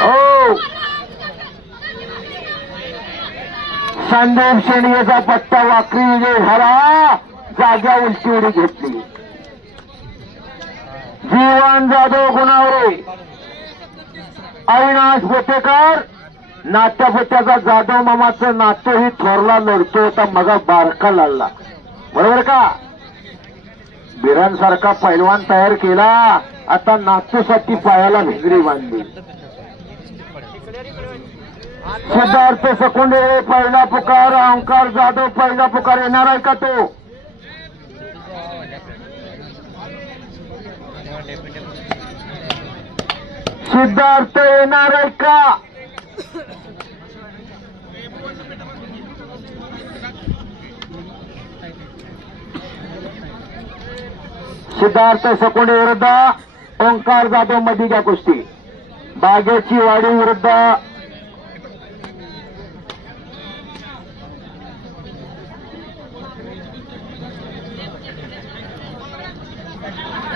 हो. संदीप शेणगेचा पट्टा वाकरी विजय झाला. जाग्या उलटी उडी घेतली. जीवन जाधव गुणावरे. अविनाश गोटेकर नाट्यपट्ट्याचा जाधव मामाचं नातं ही थोरला लढतो होता मगा बारका लढला. बरोबर का? बिरांसारखा पैलवान तयार केला. आता नातूसाठी पायाला भिंगरी बांधली. सिद्धार्थ सकुंडे पहिला पुकार अहंकार जाधव पहिला पुकार येणार आहे का तो? सिद्धार्थ येणार आहे का? सिद्धार्थ सकोंडे विरुद्ध ओंकार जाधवमध्ये घ्या कुस्ती. बागेची वाडी विरुद्ध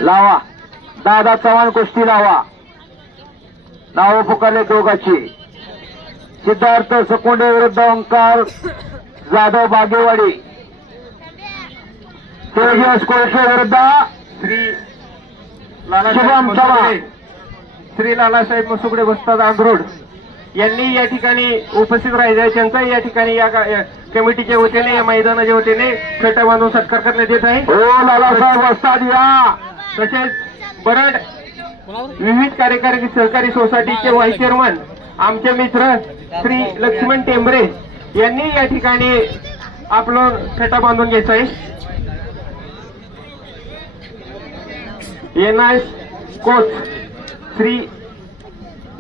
लावा. दादा चव्हाण कुस्ती लावा. नाव पुकारले दोघाची. सिद्धार्थ सकोंडे विरुद्ध ओंकार जाधव बागेवाडी. तेजस कोळके विरुद्ध श्री लालासाहेब श्री लालासाहेब मसुगडे वस्ताद आंध्रोड यांनी या ठिकाणी उपस्थित राहिले. त्यांचा या ठिकाणी या कमिटीच्या वतीने या मैदानाच्या वतीने फेटा बांधून सत्कार करण्यात येत आहे. हो लालासाहेब वस्ताद या. तसेच बरड विविध कार्यकारी सहकारी सोसायटीचे व्हाईस चेअरमन आमचे मित्र श्री लक्ष्मण टेंबरे यांनी या ठिकाणी आपलं फेटा बांधून घ्यायचा आहे एनआय कोच श्री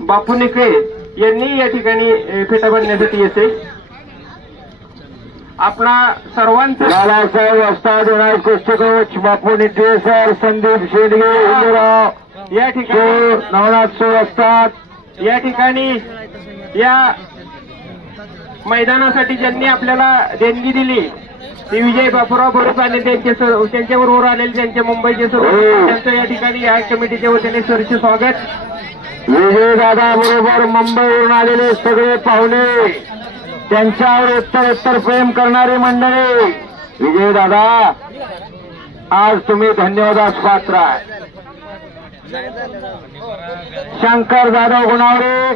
बापू निकळे यांनी या ठिकाणी फेटा बांधण्यासाठी येते. आपणा सर्वांचं लालासाहेब वस्ताद विनायक कोच बापू निटे सर संदीप शेडगे या ठिकाणी नवनाथ सो वस्ताद या ठिकाणी या मैदानासाठी ज्यांनी आपल्याला देणगी दिली ती विजय बापूराव बरोबर आणि त्यांचे सर- त्यांच्याबरोबर आलेले त्यांचे मुंबईचे सर्व हो. त्यांचं या ठिकाणी या कमिटीच्या वतीने सरचे स्वागत. विजय दादा बरोबर मुंबईवरून आलेले सगळे पाहुणे. त्यांच्यावर उत्तर उत्तर प्रेम करणारी मंडळी. विजय दादा आज तुम्ही धन्यवादास पात्र आहे शंकर जाधव गुणावरे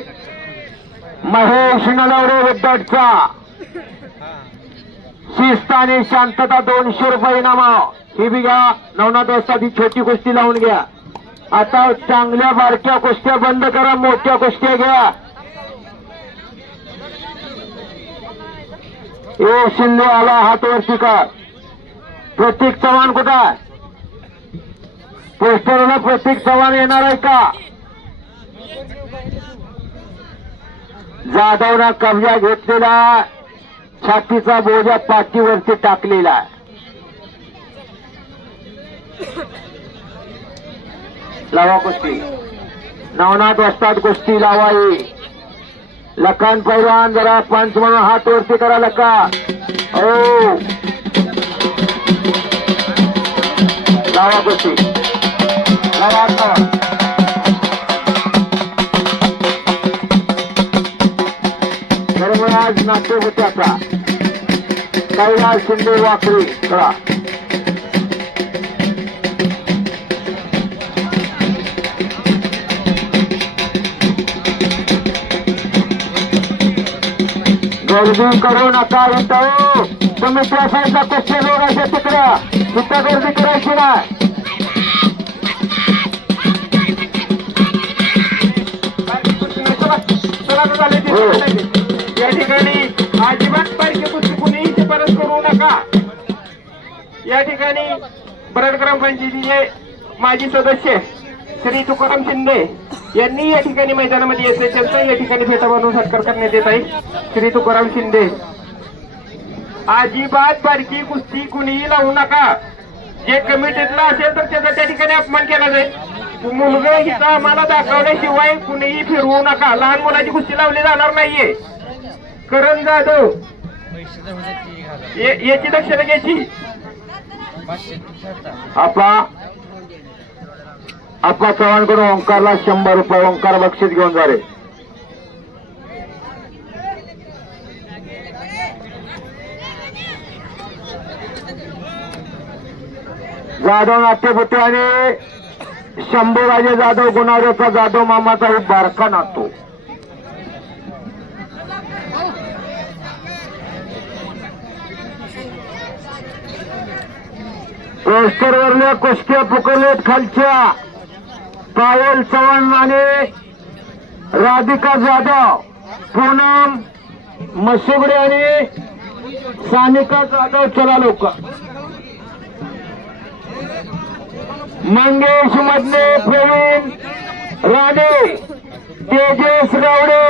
महेश नलवरे विद्यार्थ्या. शिस्त आणि शांतता दोनशे रुपये इनामा ही बी घ्या. नवनाथ वाजता छोटी कुस्ती लावून घ्या. आता चांगल्या बारक्या कुस्त्या बंद करा मोठ्या कुस्त्या घ्या. ए शिंदे आला हातवरती शिकार प्रतीक चव्हाण कुठं पोस्टरला प्रतीक चव्हाण येणार आहे का? जाधवनं कब्जा घेतलेला छातीचा बोजा पाठीवरती टाकलेला. लावा कुस्ती. नवनाथ वस्ताद कुस्ती लावाई. लखान पैलवान जरा पंच म्हणून हात वरती करा लका. हो. लावा कुस्ती. लावा हात लावा बरोबर होते आता कैलास शिंदे वाकरी कळा गर्दी करू नका म्हणतो तुम्ही त्या साईडला कुस्ती लोकांच्या तिकडं तिथं गर्दी करायची नाही हो. या ठिकाणी अजिबात बारकी कुस्ती कुणीही शिफारस करू नका. या ठिकाणी बरड ग्रामपंचायतीचे माजी सदस्य श्री तुकाराम शिंदे यांनी या ठिकाणी मैदानामध्ये येते त्यांचा या ठिकाणी फेटा बांधून सत्कार करण्यात येत आहे. श्री तुकाराम शिंदे. अजिबात बारकी कुस्ती कुणीही लावू नका. जे कमिटीतला असेल तर त्याचा त्या ठिकाणी अपमान केला जाईल. मुलगा हिचा आम्हाला दाखवल्याशिवाय कुणीही फिरवू नका. लहान मुलाची कुस्ती लावली जाणार नाहीये. करण जाधव. याची दक्षता घ्यायची. आपला आपला चव्हाणकडून ओंकारला शंभर रुपये ओंकार बक्षीस घेऊन जा रे. जाधव नाट्यपती आणि शंभूराजे जाधव गुणारेचा जाधव मामाचा एक बारका नातो. पोस्टरवरल्या कुस्त्या पुकलेत खालच्या. पायल चव्हाण आणि राधिका जाधव. पूनम मसुगडे आणि सानिका जाधव चला लोक मंगेश मधले प्रवीण राणे तेजस रावडे